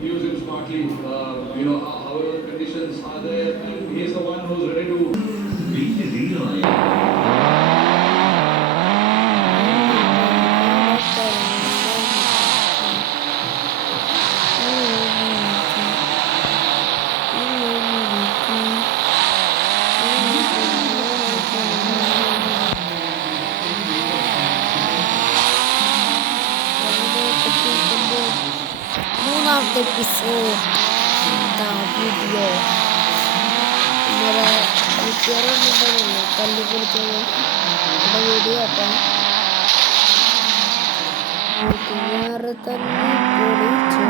use him smartly. However conditions are there, and he is the one who's ready to beat the deal. മൂന്നാമത്തെ episode video ഇന്നലെ കൂട്ടുകാരുണ്ടായിരുന്നു തല്ലി പൊളിച്ചത് video അപ്പം കൂട്ടുകാർ തല്ലി പൊളിച്ചു.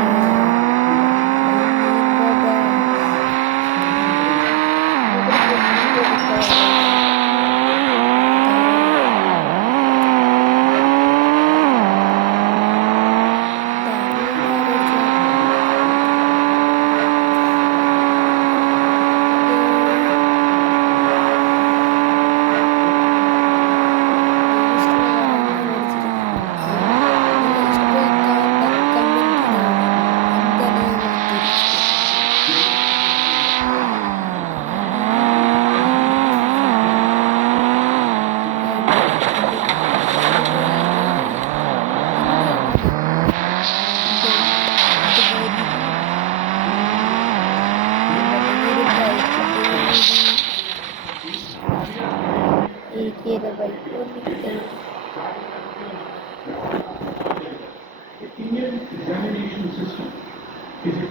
Kira baik Indian examination system is a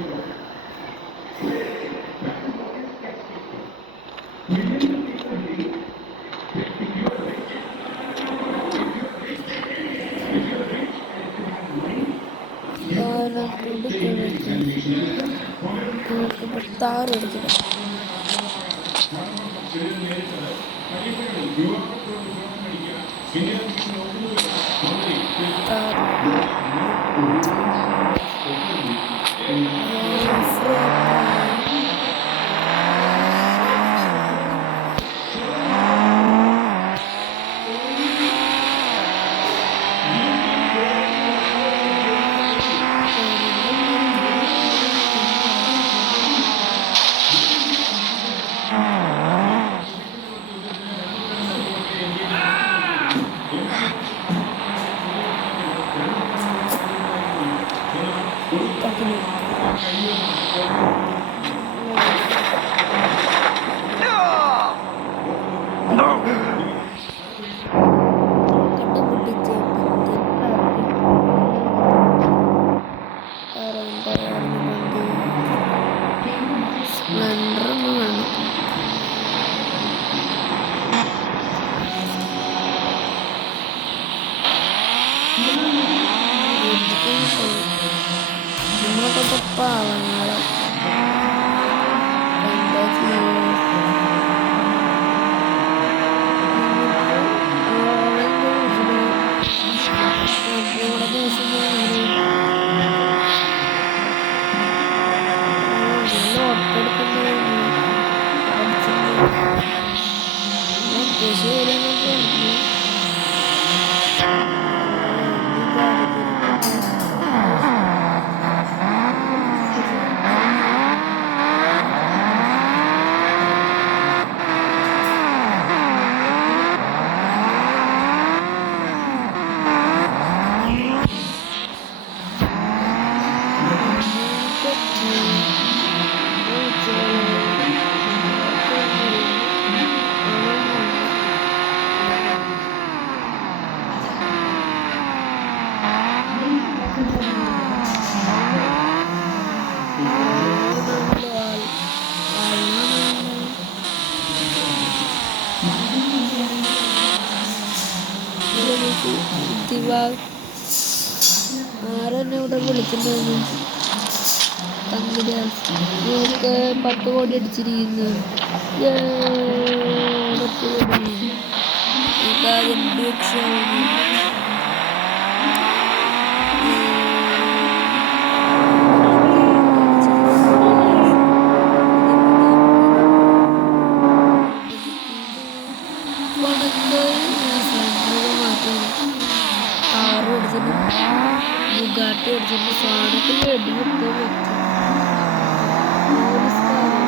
millions of people believe that if you are rich, ആരെന്നെ ഇവിടെ വിളിക്കുന്നത് തമ്മില് നിങ്ങൾക്ക് 10 കോടി അടിച്ചിരിക്കുന്നു. 10 കോടി ബുഗാട്ടി അടിച്ചിട്ട് സാധനത്തിൽ വെടിവെക്കാൻ പറ്റി. പോലീസുകാരൻ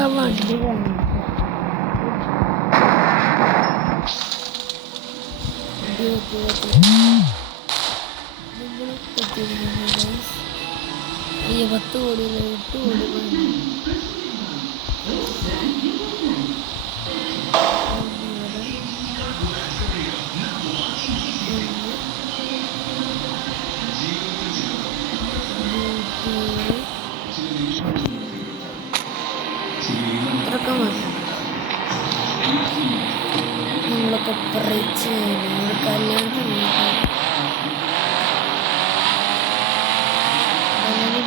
ആ വണ്ടി വന്നു. ഈ 10 കോടി 8 കോടി ഇത്രയൊക്കെ മതി. നമ്മളൊക്കെ പറിച്ച് കല്യാണത്തിന്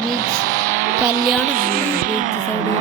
ബീച്ച് കല്യാണം ബീച്ച് സൈഡിൽ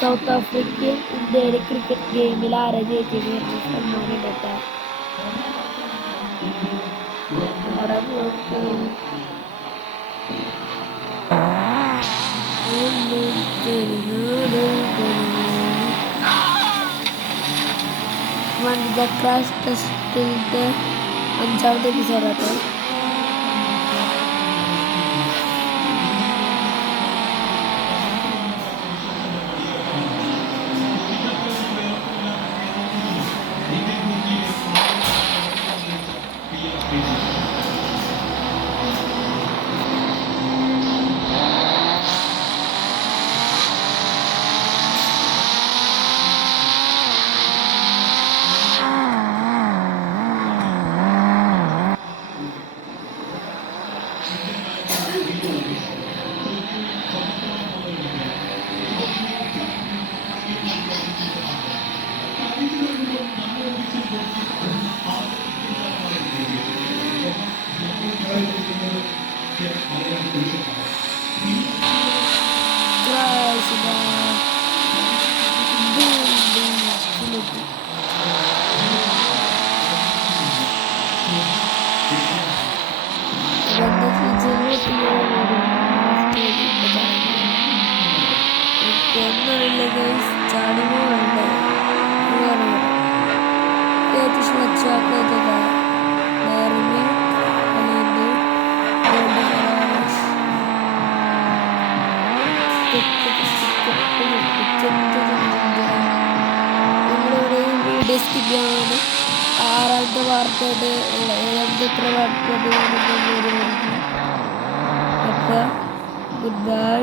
സൗത്ത് ആഫ്രിക്ക ഇന്ത്യയിലെ ക്രിക്കറ്റ് ഗെയിമിൽ ആരാ ജയിച്ചത് സമ്മാനം കേട്ടാ വനിത ക്രാഷ് ടെസ്റ്റിന്റെ 5ാമത്തെ എപ്പിസോഡാട്ടോ. Crash da. Boom, boom. Kiloki. Banda feature ഒന്നുമില്ല ഗൈസ് ചാടുമോ വേണ്ടേ അത്യാവശ്യം വെച്ചാക്കതാ ഡയറിമി അല്ലെങ്കിൽ നിങ്ങളിവിടെയും വീഡിയോ സ്കിപ്പ് ചെയ്യാൻ 6ാമത്തെ വാർത്തയായിട്ട് 7ാമത്തെ എത്ര വാർത്തയായിട്ട് അപ്പോൾ ഗുഡ് ബൈ.